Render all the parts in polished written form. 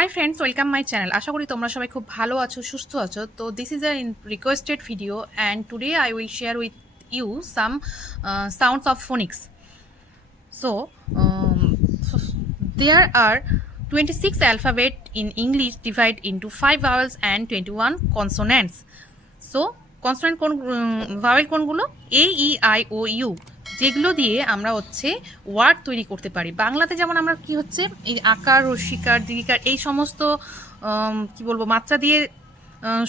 High friends, welcome my channel. আশা করি তোমরা সবাই খুব ভালো আছো, সুস্থ আছো। তো this is a requested video and today I will share with you some sounds of phonics. So, there are 26 alphabet in English divided into 5 vowels and 21 consonants. So consonant কোন ভাওয়েল কোনগুলো? এ ই আই ও ইউ, যেগুলো দিয়ে আমরা হচ্ছে word তৈরি করতে পারি। বাংলাতে যেমন আমরা কি হচ্ছে এই আকার, রস্যিকার, দীর্ঘিকার এই সমস্ত কি বলবো মাত্রা দিয়ে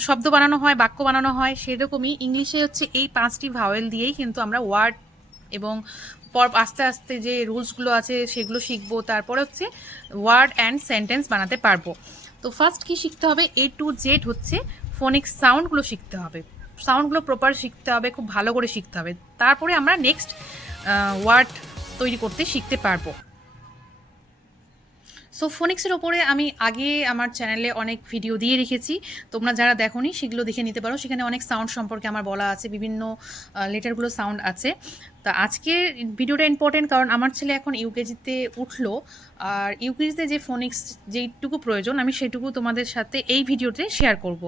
শব্দ বানানো হয়, বাক্য বানানো হয়, সেরকমই ইংলিশে হচ্ছে এই 5টি ভাওয়েল দিয়েই কিন্তু আমরা ওয়ার্ড এবং আস্তে আস্তে যে রুলসগুলো আছে সেগুলো শিখবো। তারপরে হচ্ছে ওয়ার্ড অ্যান্ড সেন্টেন্স বানাতে পারবো। তো ফার্স্ট কি শিখতে হবে? এ টু জেড হচ্ছে ফোনিক্স সাউন্ডগুলো শিখতে হবে, সাউন্ডগুলো প্রপার শিখতে হবে, খুব ভালো করে শিখতে হবে। তারপরে আমরা নেক্সট ওয়ার্ড তৈরি করতে শিখতে পারবো। সো ফোনিক্সের ওপরে আমি আগে আমার চ্যানেলে অনেক ভিডিও দিয়ে রেখেছি, তোমরা যারা দেখোনি সেগুলো দেখে নিতে পারো। সেখানে অনেক সাউন্ড সম্পর্কে আমার বলা আছে, বিভিন্ন লেটারগুলো সাউন্ড আছে। তা আজকের ভিডিওটা ইম্পর্টেন্ট, কারণ আমার ছেলে এখন ইউকেজিতে উঠলো, আর ইউকেজিতে যে ফোনিক্স যেইটুকু প্রয়োজন আমি সেটুকু তোমাদের সাথে এই ভিডিওতে শেয়ার করব।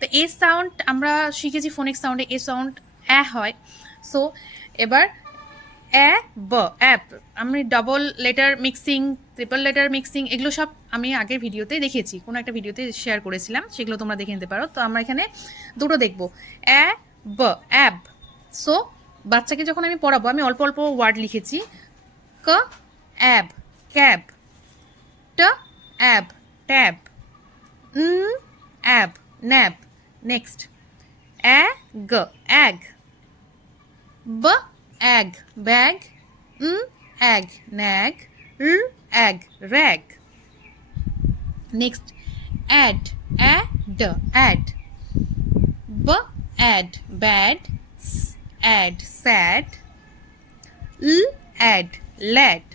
তো এ সাউন্ড আমরা শিখেছি, ফোনিক্স সাউন্ডে এ সাউন্ড হয়। সো এবার অ্যা ব অ্যাপ, আমি double letter mixing, triple letter mixing এগুলো সব আমি আগের ভিডিওতে দেখেছি, কোনো একটা ভিডিওতে শেয়ার করেছিলাম, সেগুলো তোমরা দেখে নিতে পারো। তো আমরা এখানে দুটো দেখবো, অ্যা ব অ্যাব। সো বাচ্চাকে যখন আমি পড়াবো আমি অল্প অল্প ওয়ার্ড লিখেছি। ক অ্যাব ক্যাব, ট অ্যাব ট্যাব, অ্যাব ন্যাব। নেক্সট অ্যা গ অ্যাগ, ব egg bag, egg nag, egg rag. Next add add, b add bad, add sad, add lad.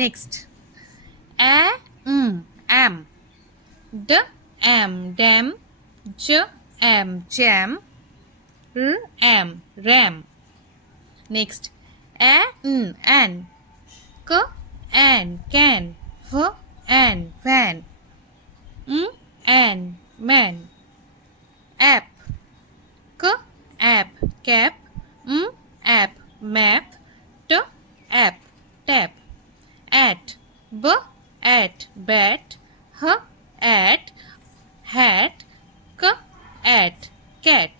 Next am, d am dam, j am jam, am ram. Next an, k an can, v an van, an man. App, k app cap, app map, t app tap. At, b at bat, h at hat, k at cat.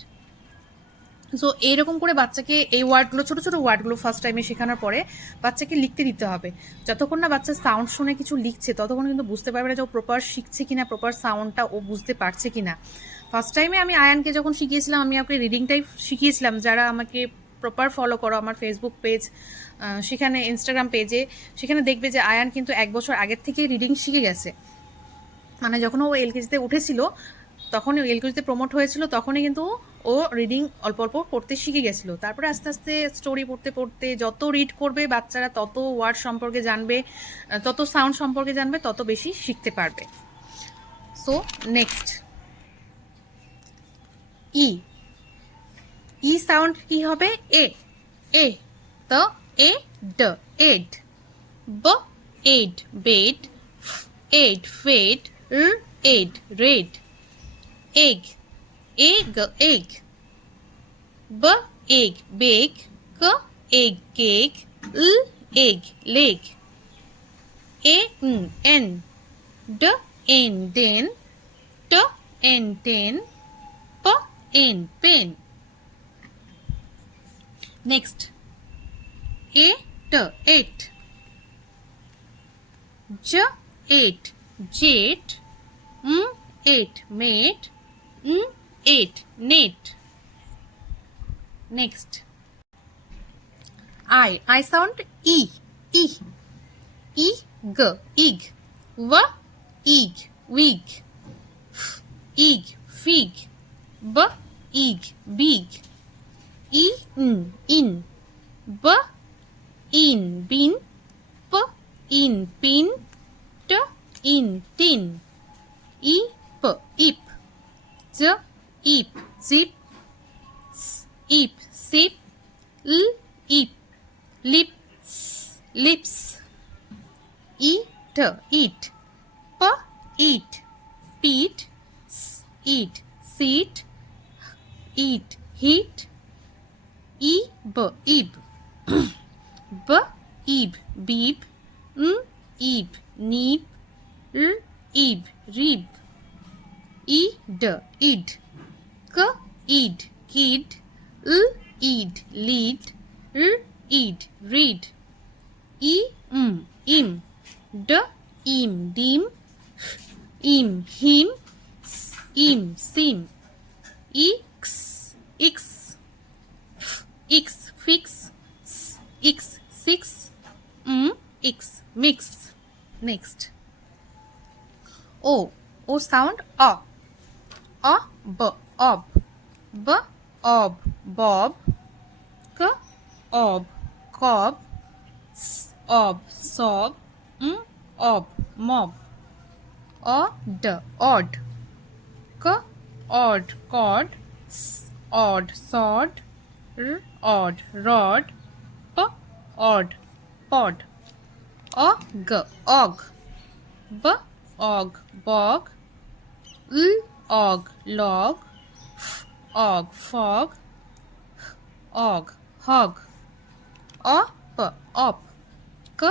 So এইরকম করে বাচ্চাকে এই ওয়ার্ডগুলো, ছোটো ছোটো ওয়ার্ডগুলো first টাইমে শেখানোর পরে বাচ্চাকে লিখতে দিতে হবে। যতক্ষণ না বাচ্চা সাউন্ড শুনে কিছু লিখছে ততক্ষণ কিন্তু বুঝতে পারবে না যে ও প্রপার শিখছে কিনা, প্রপার সাউন্ডটা ও বুঝতে পারছে কিনা। ফার্স্ট টাইমে আমি আয়ানকে যখন শিখিয়েছিলাম, আমি আপনাকে রিডিংটাই শিখিয়েছিলাম। যারা আমাকে প্রপার ফলো করো আমার ফেসবুক পেজ, সেখানে ইনস্টাগ্রাম পেজে, সেখানে দেখবে যে আয়ান কিন্তু 1 বছর আগের থেকেই রিডিং শিখে গেছে। মানে যখন ও এলকেজিতে উঠেছিল, তখন এলকেজিতে প্রমোট হয়েছিল, তখনই কিন্তু ও রিডিং অল্প অল্প পড়তে শিখে গেছিলো। তারপরে আস্তে আস্তে স্টোরি পড়তে পড়তে যত রিড করবে বাচ্চারা, তত ওয়ার্ড সম্পর্কে জানবে, তত সাউন্ড সম্পর্কে জানবে, তত বেশি শিখতে পারবে। So next E, E sound কি হবে? এ তো E d ed, b ed bed, ed fed, ed red. Egg, egg, b egg bake, k egg cake, egg leg. N, d n den, t n ten, p n pen. Next eight, j eight jet, eight mate, eight net. Next I sound e g ig, w ig wig, f ig fig, b ig big, in, b in bin, p in pin, t in tin. Ip, z ip zip, ip sip, ip lip lips. Eat, eat, peat, eat, seat, eat, heat, eb, eb, b, eb, beep, eb, neep, eb, rib, ed, id, k, id, kid, id, lead, id, read, im, d, im, dim, im, him, im, sim, x, x, x, fix, x, six, x, mix. Next. O sound, a, b, ob, b, ob, bob, k, ob, cob, s, ob, sob, ob, mob, odd, odd, k, odd, cod, s, odd, sod, odd, rod, p, odd, pod, og, og, b, og, bog, og, log, og, fog, og, hog, op, op, k,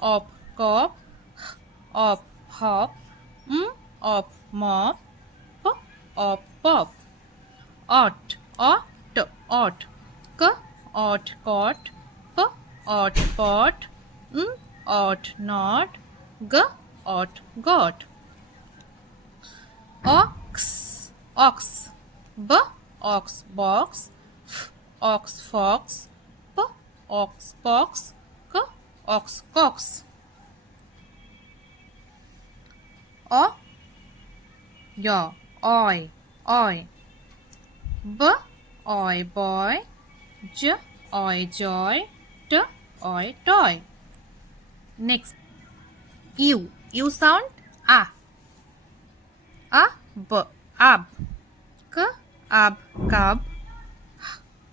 op, cop, op, hop, op, mop, p, op, pop, ot, ot, ot, k, ot, cot, p, ot, pot, ot, not, g, ot, got, ox, ox, b, ox, box, ox, fox, p, ox, box, k, ox, cox, yo, oi, oi, b, oi, boy, j, oi, joy, t, oi, toy. Next. U sound, a, b, ab, k, ab, cub,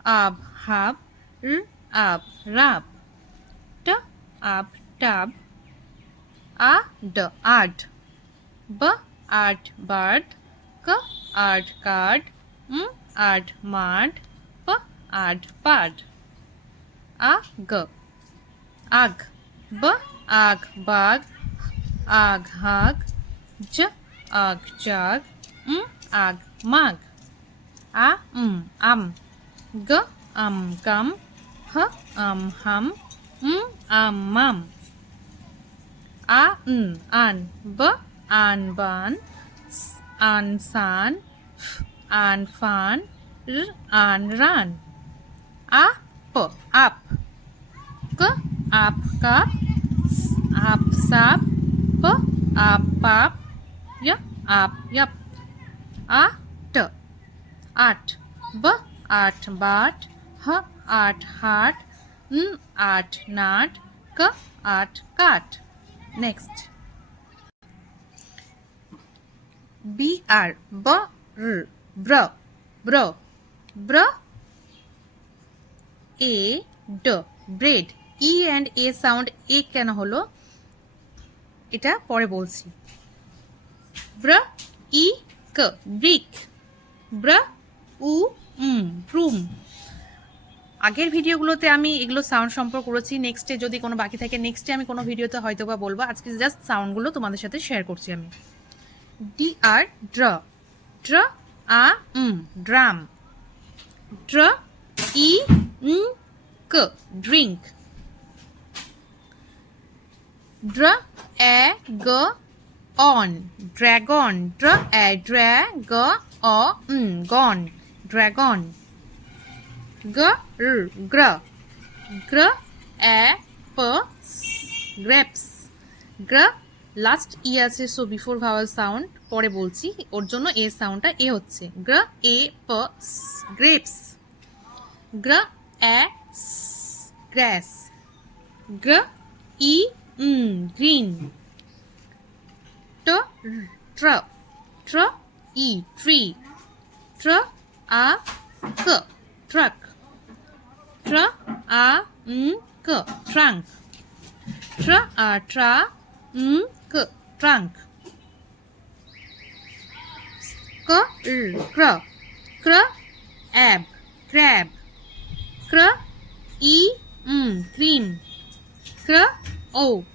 ab, hub, ab, rub, t, ab, tub, ad, ad, b, ad, bird, k, ad, card, ad, mud, p, ad, pud, ag, ag, b, ag, bug, ag, hug, j, ag, jug, ag, mug, g, gum, h, hum, mum, an, b, an, bun, s, an, sun, f, an, fun, r, an, run, up, up, k, up, cup, s, up, sup, p, up, pup, y, up, yup, at, b, at, but, h, at, heart, at, nut, k, at, cut. Next. br, br, bro, bro, bro, a, d, bread. e and a sound a কেন হলো এটা পরে বলছি। ব্র, ই, ক, brick, ব্র, উ, ব্রুম। আগের ভিডিওগুলোতে আমি এগুলো সাউন্ড সম্পর্ক করেছি। নেক্সটে যদি কোনো বাকি থাকে নেক্সটে আমি কোনো ভিডিওতে হয়তো বা বলবো। আজকে জাস্ট সাউন্ডগুলো তোমাদের সাথে শেয়ার করছি আমি। ডি আর, ড্র, ড্র, আ, ড্রাম, ড্র, ই, ক, ড্রিঙ্ক, ড্র, এ, গ, on, dragon, dra, dra, g, o, gone, dragon, g, r, gr, gr, a, p, s, grapes, gr, last E আছে, সো বিফোর ভাওয়াল সাউন্ড পরে বলছি, ওর জন্য এ সাউন্ডটা এ হচ্ছে, গ্র, এ, প, স, grapes, গ্র, A, saw, glass, গ্র, E, green, tr, tr, e, tree, tr, a, k, truck, tr, a, k, trunk, tr, a, tra, k, trunk, Kr, kr, ab, crab, kr, cream, kr,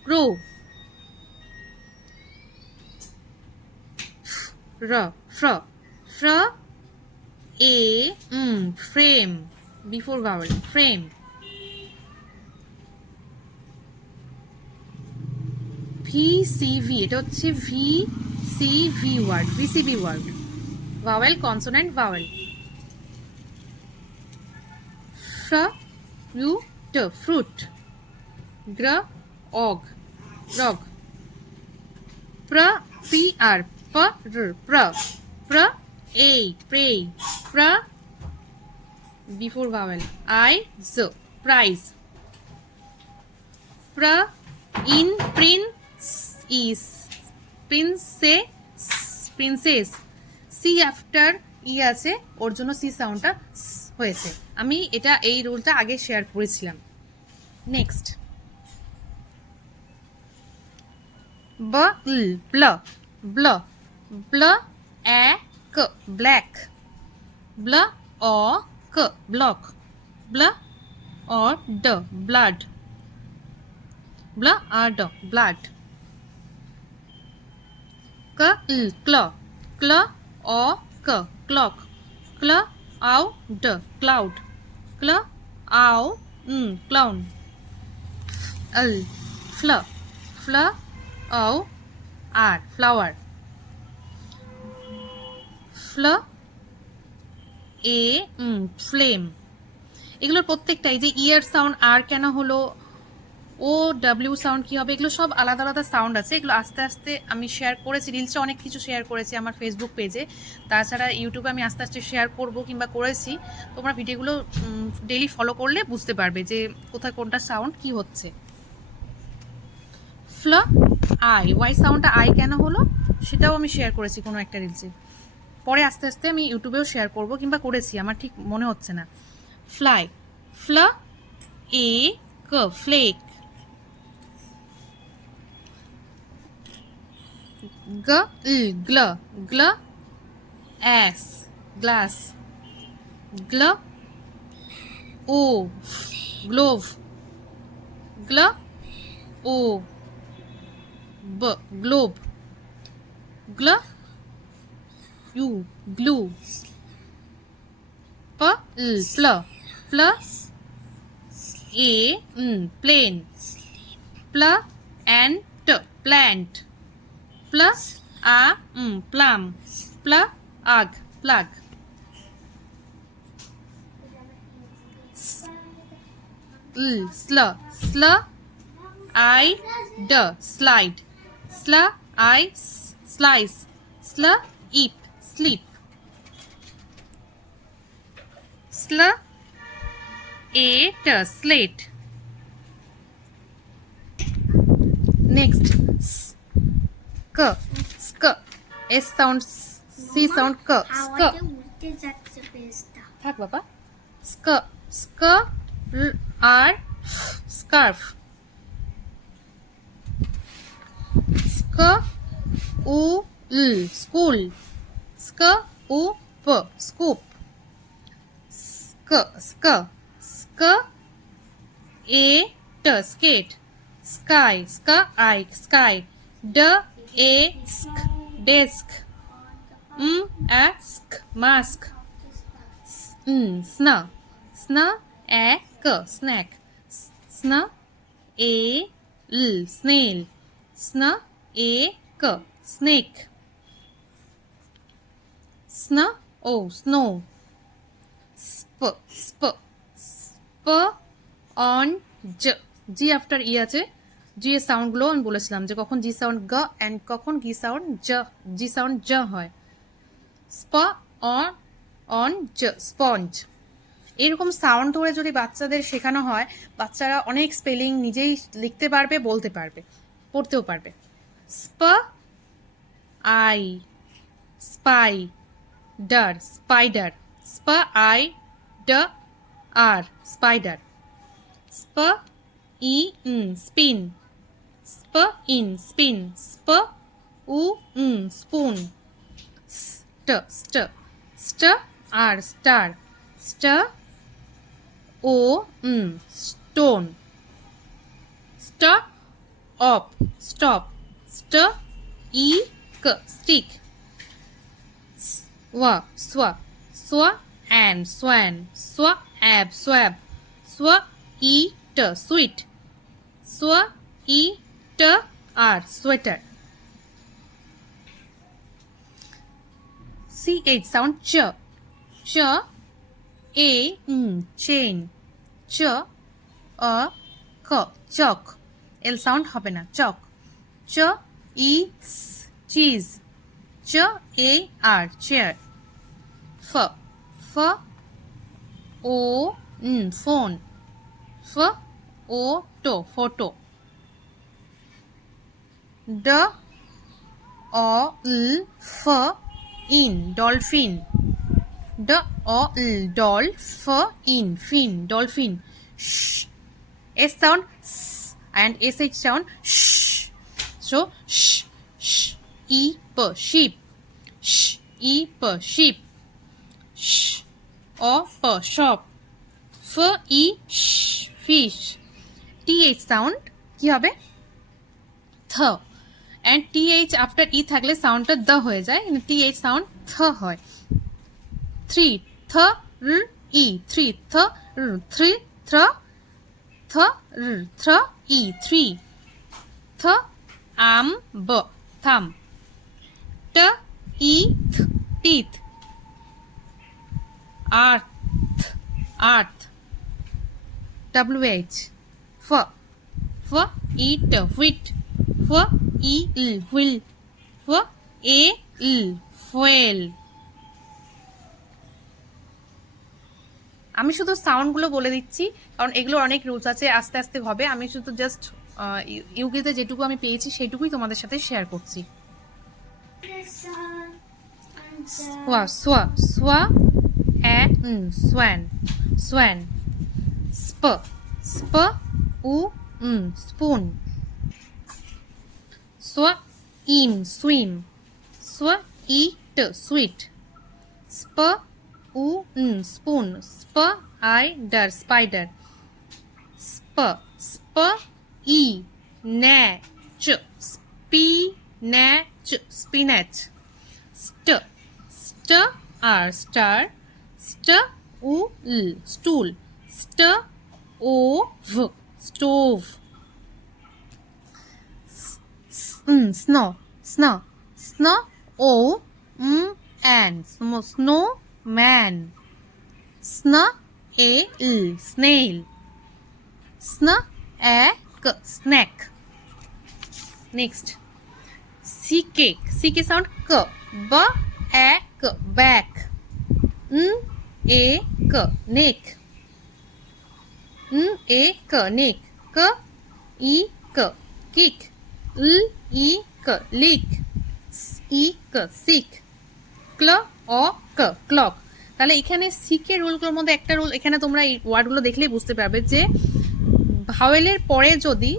crow, fr, a, frame, before vowel, frame, VCV, এটা হচ্ছে VCV word, VCV word, vowel consonant vowel, fruit, og, rog, pray, before vowel, prize, princess, C after আছে, ওর জন্য C সাউন্ডটা হয়েছে। আমি এটা এই রুলটা আগে শেয়ার করেছিলাম। Next black, block, blood, blood, clock, cloud, clown, flower, flame। এগুলোর প্রত্যেকটাই যে ইয়ার সাউন্ড আর কেন হলো, ও ডাব্লিউ সাউন্ড কী হবে, এগুলো সব আলাদা আলাদা সাউন্ড আছে। এগুলো আস্তে আস্তে আমি শেয়ার করেছি, রিলসে অনেক কিছু শেয়ার করেছি আমার ফেসবুক পেজে, তাছাড়া ইউটিউবে আমি আস্তে আস্তে শেয়ার করব কিংবা করেছি। তোমরা ভিডিওগুলো ডেইলি ফলো করলে বুঝতে পারবে যে কোথায় কোনটা সাউন্ড কি হচ্ছে। ওয়াই সাউন্ডটা আই কেন হলো সেটাও আমি শেয়ার করেছি কোনো একটা রিলসে, পরে আস্তে আস্তে আমি ইউটিউবেও শেয়ার করব কিংবা করেছি, আমার ঠিক মনে হচ্ছে না। Fly, flake, glass, glove, glove, globe, glue, plane, plant, plum, plug, slide, slice, sleep, slate। Next sk, s sound, c sound, থাক বাবা, আর scarf, school, scoop, skate, sky, sky, desk, mask, snack, snail, snake, snow, জি after ই আছে, জি এর সাউন্ডগুলো আমি বলেছিলাম যে কখন জি sound গ and কখন জি সাউন্ড জ হয়। On sponge. এরকম সাউন্ড ধরে যদি বাচ্চাদের শেখানো হয়, বাচ্চারা অনেক স্পেলিং নিজেই লিখতে পারবে, বলতে পারবে, পড়তেও পারবে। Spider, spider, spin, spoon, st, st, r, star, st, o, stone, st, op, stop, st, e, k, stick, swa, swa, swa, and swan, swa, ab, swab, swa, e, t, sweet, swa, e, t, r, sweater. ch sound ch, ch, a, chain, ch, a, k, chalk, l sound হবে না, chalk, ch, e, s, cheese, ch, a, r, chair, f, f, o, phone, f, o, to, photo, d, o, l, f, in, dolphin, d, o, l, doll, f, in, fin, dolphin, sh, s sound s and sh sound sh, so sh, sh, e, p, sheep, sh, e, p, sheep, sh, o, p, shop, f, e, sh, fish, th sound কি হবে th, and th after e থাকলে সাউন্ডটা দ হয়ে যায়, th sound থ হয়। 3 th, r, e, 3 th, r, 3 th, th, r, th, e, 3 th, b, thumb, t, e, th, teeth, earth, earth, wh, f, f, e, t, wheat, f, e, l, wheel, f, a, l, fuel. আমি শুধু সাউন্ডগুলো বলে দিচ্ছি কারণ এগুলো অনেক rules আছে, আস্তে আস্তে হবে। আমি শুধু জাস্ট ইউকেতে যেটুকু আমি পেয়েছি সেটুকুই তোমাদের সাথে শেয়ার করছি। সোয়া, সোয়া, সোয়া, swan, swan, sp, sp, u, spoon, swa, in, swim, swa, eat, sweet, sp, u, spoon, spider, spider, sp, sp, e, natch, spinach, spinach, st, st, r, star, st, u, l, stool, st, o, v, stove, snow, snow, snow, o, and snowman, sna, a, l, snail, sna, a, k, snack. Next, ck, ck sound k, b, a, k, back, a, k, neck, a, k, neck, k, e, k, kick, l, e, k, lick, s, e, k, sick, cl, o, k, clock. তাহলে এখানে সিকের রুলগুলোর মধ্যে একটা rule, এখানে তোমরা এই ওয়ার্ডগুলো দেখলেই বুঝতে পারবে যে ভাওয়েলের পরে যদি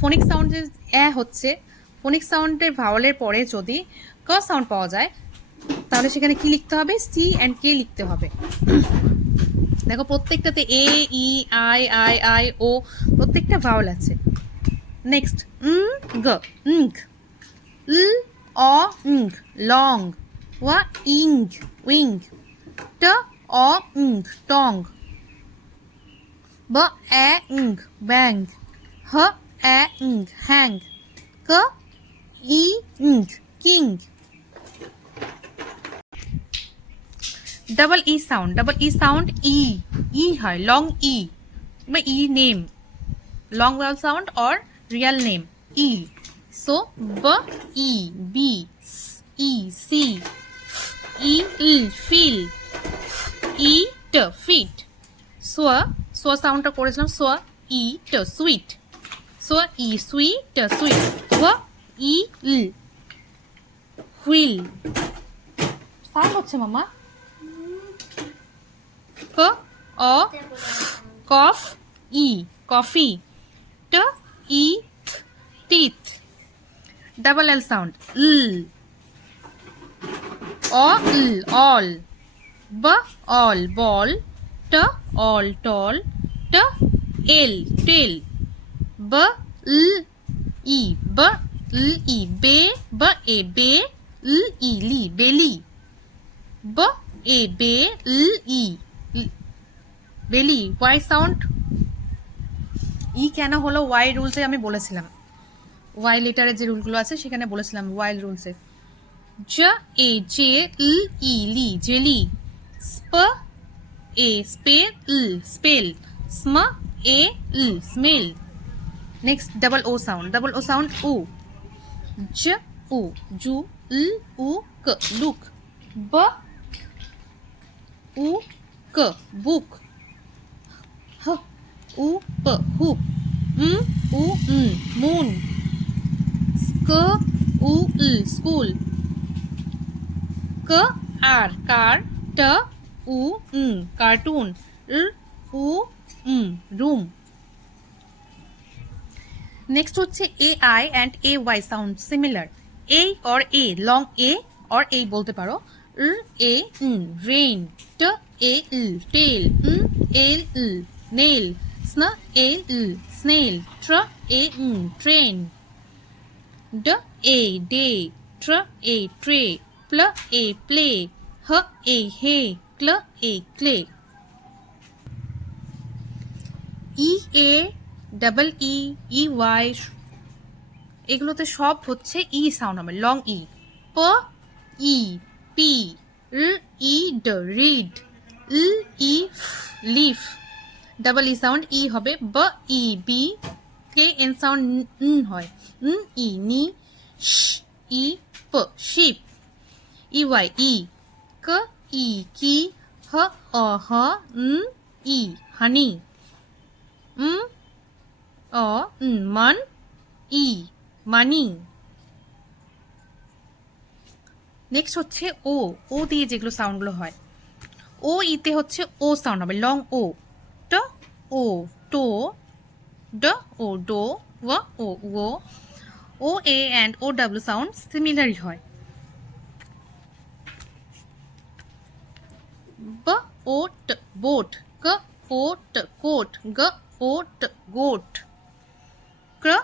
ফোনিক সাউন্ডের হচ্ছে, ফোনিক সাউন্ডের ভাওয়েলের পরে যদি ক সাউন্ড পাওয়া যায় তাহলে সেখানে কি লিখতে হবে, সি অ্যান্ড কে লিখতে হবে। দেখো প্রত্যেকটাতে এ, ই, আই, আই, আই, ও, প্রত্যেকটা ভাওয়েল আছে। নেক্সট, গ, ইঙ্ক, ল, অ, ইঙ্ক, লং, ওয়া, ink, Wynk, t, o, tongue, b, a, bang, h, a, hang, k, e, king. Double e sound e, e হয় long e, বা e name, long vowel sound or real name, e, so b, e, b, s, e, see, f, e, l, feel, eat, feet, swa, swa soundটা করেছিলাম, swa, eat, sweet, swa, e, sweet, sweet, wa, e, l, wheel, sound হচ্ছে মামা, k, o, cough, e, coffee, t, e, teeth, double l sound, l, all, b all ball, t all tall, t l tail, b l e b l e bay, b a bay, l e lee belly, b a bay, l e belly. Y sound ই কেন হলো Y রুলসে আমি বলেছিলাম, Y লেটারের যে রুলগুলো আছে সেখানে বলেছিলাম Y রুলসে। j a j l e লি jelly, sp a spell l spell, sm a l smell. Next double o sound u, j u ju, l u k look, b u k book, h u p hoop, m u n moon, sk u l school, k r car, t u n cartoon, r u room. Next হচ্ছে ai and ay sound similar. a or a long a or a বলতে পারো, r a rain, t a l tail, n a l nail, sn a l snail, tr a train, d a day, tr a tray, pl a play, h a hay, cl a clay. e a double E E Y এগুলোতে সব হচ্ছে ই sound হবে, long ই। প E P, r E d read, l E leaf, double E sound E হবে, b E be, K N sound n হয়, ন ই নি, শ ই প শিপ, ই ওয়াই ই, ক ই কি, হ অ হ, ন ই হানি, মান ই মানি। নেক্সট হচ্ছে ও, ও দিয়ে যেগুলো সাউন্ডগুলো হয়, ও ইতে হচ্ছে ও সাউন্ড হবে, লং ও, ট ও টো, ড ও ডো, ও ও ও, O A and O W sound সিমিলারই হয়। ব ও ট বোট, ক ও ট coat, g o t goat, cr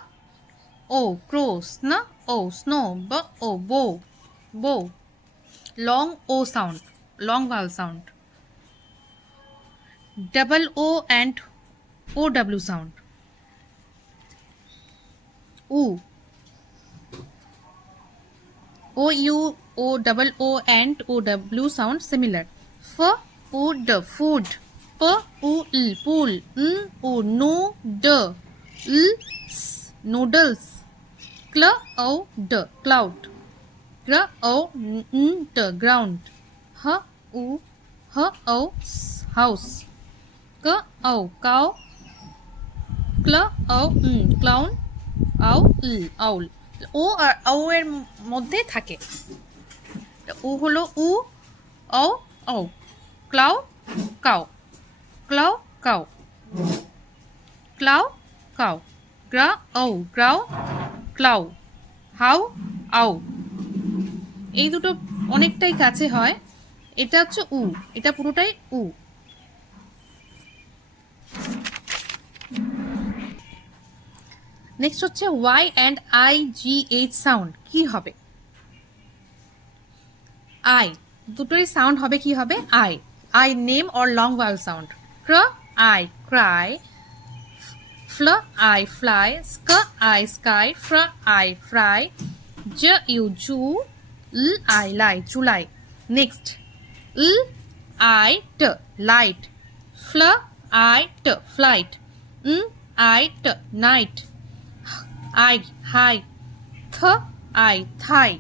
o crow, sn o snow, b o bow bow. Long O sound, long vowel sound. Double O and O W sound, উ, O U, O double O and O W sound similar. F উ ড food, প উ ল পুল, ন উ no ড ল noodles, cl o d cloud, gr o n d ground, h u h o house, k o cow, cl o clown, o l owl. ও আর ও এর মধ্যে থাকে, ও হলো উ, ও ও, ক্লাউ কাউ, ক্লাউ কাউ, ক্লাউ কাউ, গ্রা ও গ্রাউ, ক্লাউ, হাউ আউ। এই দুটো অনেকটাই কাছে হয়, এটা হচ্ছে উ, এটা পুরোটাই উ। নেক্সট হচ্ছে Y and I G H sound, কি হবে? আই দুটোই সাউন্ড হবে, কি হবে? I, I name or long vowel sound. ক্র আই ক্রাই, ফ্ল আই ফ্লাই, স্ক আই স্কাই, ফ্র আই ফ্রাই, জ ইউ জু, ল আই লাই চুলাই। নেক্সট ল আই ট লাইট, ফ্ল আই ট ফ্লাইট, আই ট নাইট, আই হাই, থ আই থাই।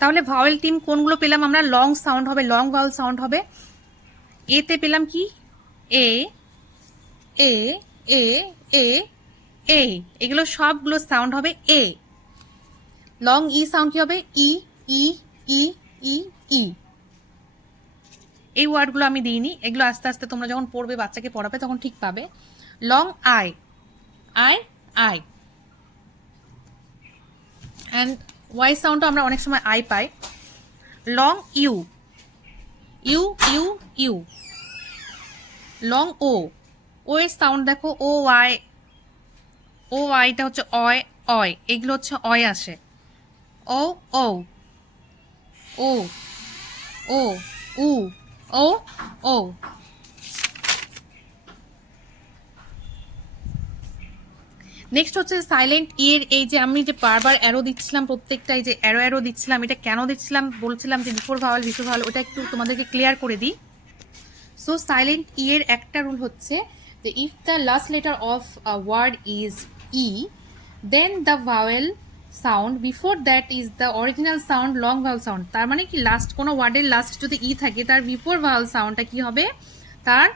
তাহলে ভাওয়েল টিম কোনগুলো পেলাম আমরা? লং সাউন্ড হবে, লং ভাওয়েল সাউন্ড হবে। এতে পেলাম কি? এ এ এ এ এ, এগুলো সবগুলো সাউন্ড হবে এ। লং ই সাউন্ড কি হবে? ই ই ই ই ই। এই ওয়ার্ডগুলো আমি দিইনি, এগুলো আস্তে আস্তে তোমরা যখন পড়বে, বাচ্চাকে পড়াবে, তখন ঠিক পাবে। Long I, I I, and Y সাউন্ডটা আমরা অনেক সময় আই পাই। Long U, U U U. Long O, O এর সাউন্ড দেখো ও ওয়াই, ও ওয়াইটা হচ্ছে অয় অয়, এগুলো হচ্ছে অয় আসে। ও ও ও ও উ ও ও। নেক্সট হচ্ছে সাইলেন্ট এর, এই যে আমি যে বারবার অ্যারো দিচ্ছিলাম, প্রত্যেকটা এই যে অ্যারো অ্যারো দিচ্ছিলাম, এটা কেন দিচ্ছিলাম বলছিলাম যে বিফোর ভাওয়াল বিফোর ভাওয়াল, ওটা একটু তোমাদেরকে ক্লিয়ার করে দিই। সো সাইলেন্ট ই এর একটা রুল হচ্ছে যে if the last letter of a word is E, then the vowel sound before that is the original sound long vowel sound. তার মানে কি লাস্ট কোনো ওয়ার্ডের লাস্ট যদি ই থাকে, তার বিফোর ভাওয়াল সাউন্ডটা কি হবে, তার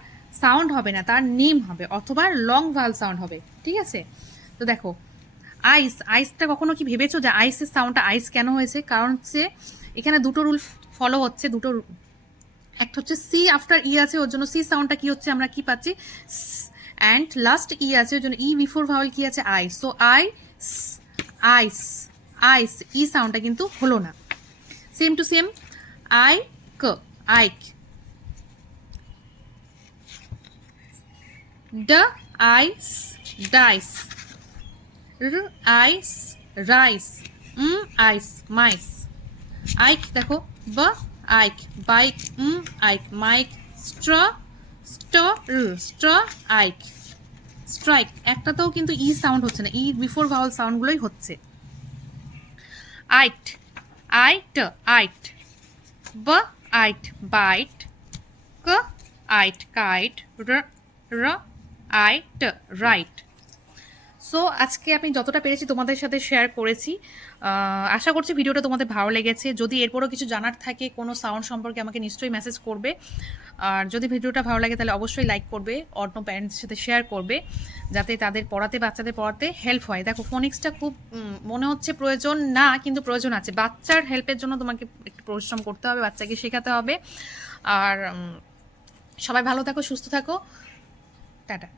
সাউন্ড হবে না, তার নেম হবে অথবা লং ভাওয়াল সাউন্ড হবে। ঠিক আছে, তো দেখো আইস, আইসটা কখনো কি ভেবেছো যে আইসের সাউন্ডটা আইস কেন হয়েছে? কারণ হচ্ছে এখানে দুটো রুল ফলো হচ্ছে, দুটো। একটা হচ্ছে সি আফটার ই আছে, ওর জন্য সি সাউন্ডটা কি হচ্ছে, আমরা কি পাচ্ছি, অ্যান্ড লাস্ট ই আছে, ওর জন্য ই বিফোর ভাওয়াল কি আছে, আই। সো আই আইস, আইস ই সাউন্ডটা কিন্তু হলো না। সেম টু সেম আই ক, আইক। ড আইস, ডাইস। র আইস, রাইস। আইস, মাইস। আইক দেখো, ব আইক, বাইক, আইক, মাইক। স্ট্র, স্ট, স্ট্র, আইক। স্ট্রাইক একটাতেও কিন্তু ই সাউন্ড হচ্ছে না, ই বিফোর ভাওয়াল সাউন্ডগুলোই হচ্ছে। Ite, ite, ite. B ite, bite. K ite, kite. R r eight, right. So আজকে আমি যতটা পেরেছি তোমাদের সাথে শেয়ার করেছি। আশা করছি ভিডিওটা তোমাদের ভালো লেগেছে। যদি এরপরও কিছু জানার থাকে কোনো সাউন্ড সম্পর্কে আমাকে নিশ্চয়ই মেসেজ করবে। আর যদি ভিডিওটা ভালো লাগে তাহলে অবশ্যই লাইক করবে, অন্য প্যারেন্টসের সাথে শেয়ার করবে, যাতে তাদের পড়াতে, বাচ্চাদের পড়াতে হেল্প হয়। দেখো ফোনিক্সটা খুব মনে হচ্ছে প্রয়োজন না, কিন্তু প্রয়োজন আছে। বাচ্চার হেল্পের জন্য তোমাকে একটু পরিশ্রম করতে হবে, বাচ্চাকে শেখাতে হবে। আর সবাই ভালো থাকো, সুস্থ থাকো, টাটা।